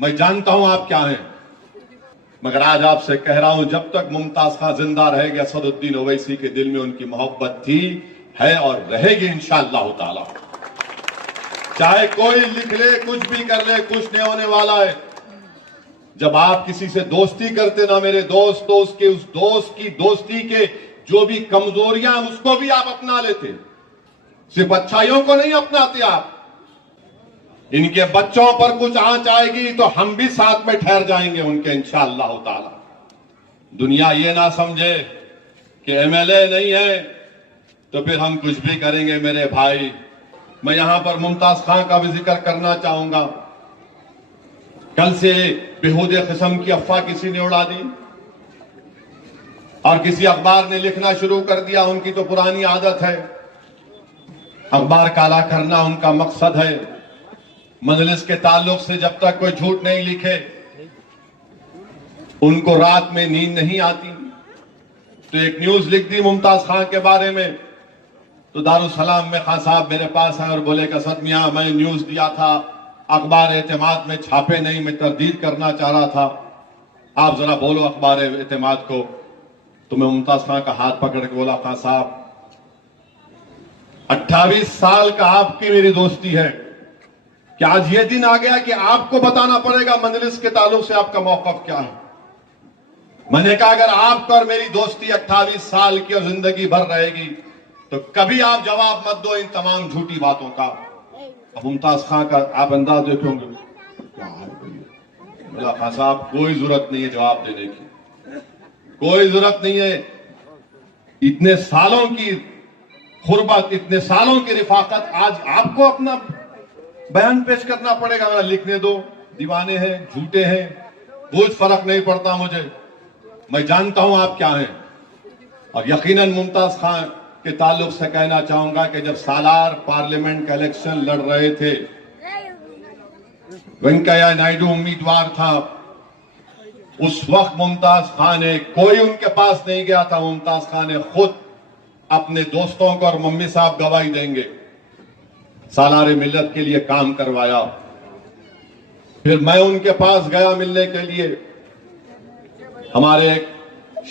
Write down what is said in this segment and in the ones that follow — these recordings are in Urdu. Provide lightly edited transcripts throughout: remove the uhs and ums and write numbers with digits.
میں جانتا ہوں آپ کیا ہیں، مگر آج آپ سے کہہ رہا ہوں جب تک ممتاز خان زندہ رہے گی اسد الدین اویسی کے دل میں ان کی محبت تھی، ہے اور رہے گی انشاءاللہ تعالی۔ چاہے کوئی لکھ لے، کچھ بھی کر لے، کچھ نہیں ہونے والا ہے۔ جب آپ کسی سے دوستی کرتے نا میرے دوست، تو اس دوست کی دوستی کے جو بھی کمزوریاں ہیں اس کو بھی آپ اپنا لیتے، صرف اچھائیوں کو نہیں اپناتے آپ۔ ان کے بچوں پر کچھ آنچ آئے گی تو ہم بھی ساتھ میں ٹھہر جائیں گے ان کے انشاءاللہ تعالی۔ دنیا یہ نہ سمجھے کہ ایم ایل اے نہیں ہے تو پھر ہم کچھ بھی کریں گے میرے بھائی۔ میں یہاں پر ممتاز خان کا بھی ذکر کرنا چاہوں گا۔ کل سے بےہودہ قسم کی افواہ کسی نے اڑا دی اور کسی اخبار نے لکھنا شروع کر دیا، ان کی تو پرانی عادت ہے، اخبار کالا کرنا ان کا مقصد ہے۔ مجلس کے تعلق سے جب تک کوئی جھوٹ نہیں لکھے ان کو رات میں نیند نہیں آتی۔ تو ایک نیوز لکھ دی ممتاز خان کے بارے میں، تو دارالسلام میں خان صاحب میرے پاس آئے اور بولے کہ اسد میاں میں نیوز دیا تھا، اخبار اعتماد میں چھاپے نہیں، میں تردید کرنا چاہ رہا تھا، آپ ذرا بولو اخبار اعتماد کو۔ تو میں ممتاز خان کا ہاتھ پکڑ کے بولا، خان صاحب 28 سال کا آپ کی میری دوستی ہے، کہ آج یہ دن آ گیا کہ آپ کو بتانا پڑے گا مجلس کے تعلق سے آپ کا موقف کیا ہے۔ میں نے کہا اگر آپ کا اور میری دوستی 28 سال کی اور زندگی بھر رہے گی تو کبھی آپ جواب مت دو ان تمام جھوٹی باتوں کا۔ اب ممتاز خان کا آپ انداز دیکھیں گے، بولا خان صاحب کوئی ضرورت نہیں ہے جواب دینے کی، کوئی ضرورت نہیں ہے، اتنے سالوں کی قربت، اتنے سالوں کی رفاقت، آج آپ کو اپنا بیان پیش کرنا پڑے گا۔ لکھنے دو، دیوانے ہیں، جھوٹے ہیں، کچھ فرق نہیں پڑتا مجھے، میں جانتا ہوں آپ کیا ہیں۔ اور یقیناً ممتاز خان کے تعلق سے کہنا چاہوں گا کہ جب سالار پارلیمنٹ کا الیکشن لڑ رہے تھے، وینکیا نائیڈو امیدوار تھا، اس وقت ممتاز خان نے، کوئی ان کے پاس نہیں گیا تھا، ممتاز خان نے خود اپنے دوستوں کو، اور ممی صاحب گواہی دیں گے، سالار ملت کے لیے کام کروایا۔ پھر میں ان کے پاس گیا ملنے کے لیے، ہمارے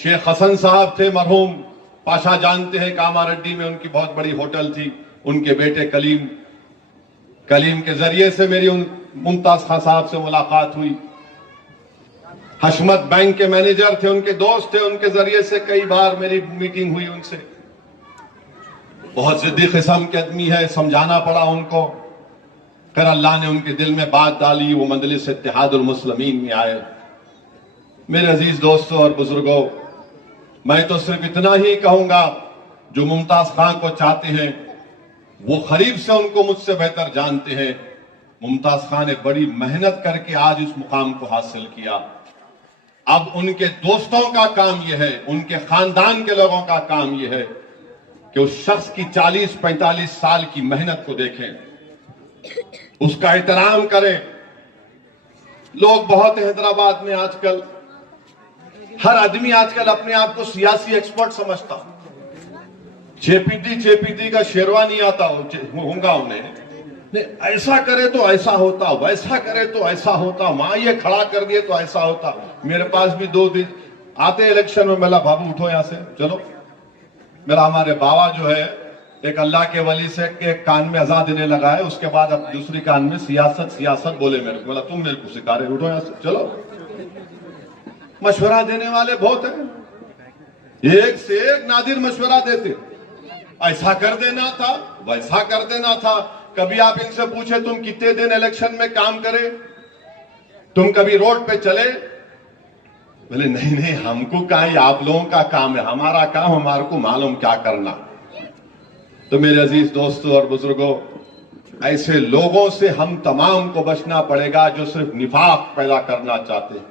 شیخ حسن صاحب تھے مرحوم، پاشا جانتے ہیں، کاماریڈی میں ان کی بہت بڑی ہوٹل تھی، ان کے بیٹے کلیم کے ذریعے سے میری ان ممتاز خان صاحب سے ملاقات ہوئی۔ حشمت بینک کے مینیجر تھے، ان کے دوست تھے، ان کے ذریعے سے کئی بار میری میٹنگ ہوئی ان سے۔ بہت ضدی قسم کے آدمی ہے، سمجھانا پڑا ان کو، پھر اللہ نے ان کے دل میں بات ڈالی، وہ مجلس اتحاد المسلمین میں آئے۔ میرے عزیز دوستوں اور بزرگوں، میں تو صرف اتنا ہی کہوں گا، جو ممتاز خان کو چاہتے ہیں وہ قریب سے ان کو مجھ سے بہتر جانتے ہیں۔ ممتاز خان نے بڑی محنت کر کے آج اس مقام کو حاصل کیا۔ اب ان کے دوستوں کا کام یہ ہے، ان کے خاندان کے لوگوں کا کام یہ ہے کہ اس شخص کی 40-45 سال کی محنت کو دیکھیں، اس کا احترام کریں۔ لوگ بہت حیدرآباد میں آج کل، ہر آدمی آج کل اپنے آپ کو سیاسی ایکسپرٹ سمجھتا، چھ کا شیروانی آتا ہوں گا انہیں، ایسا کرے تو ایسا ہوتا، ویسا کرے تو ایسا ہوتا، ماں یہ کھڑا کر دیے تو ایسا ہوتا۔ میرے پاس بھی 2 دن آتے الیکشن میں، میرا بابو اٹھو یہاں سے چلو، میرا ہمارے بابا جو ہے ایک اللہ کے ولی سے ایک کان میں اذان دینے لگا ہے، اس کے بعد اب دوسری کان میں سیاست بولے میرے کو، بولا تم میرے کو سکھا رہے، اٹھو یہاں سے چلو۔ مشورہ دینے والے بہت ہیں، ایک سے ایک نادر مشورہ دیتے، ایسا کر دینا تھا، ویسا کر دینا تھا۔ کبھی آپ ان سے پوچھے تم کتنے دن الیکشن میں کام کرے، تم کبھی روڈ پہ چلے؟ بولے نہیں ہم کو کہیں، آپ لوگوں کا کام ہے، ہمارا کام ہمارے کو معلوم کیا کرنا۔ تو میرے عزیز دوستوں اور بزرگوں، ایسے لوگوں سے ہم تمام کو بچنا پڑے گا جو صرف نفاق پیدا کرنا چاہتے ہیں۔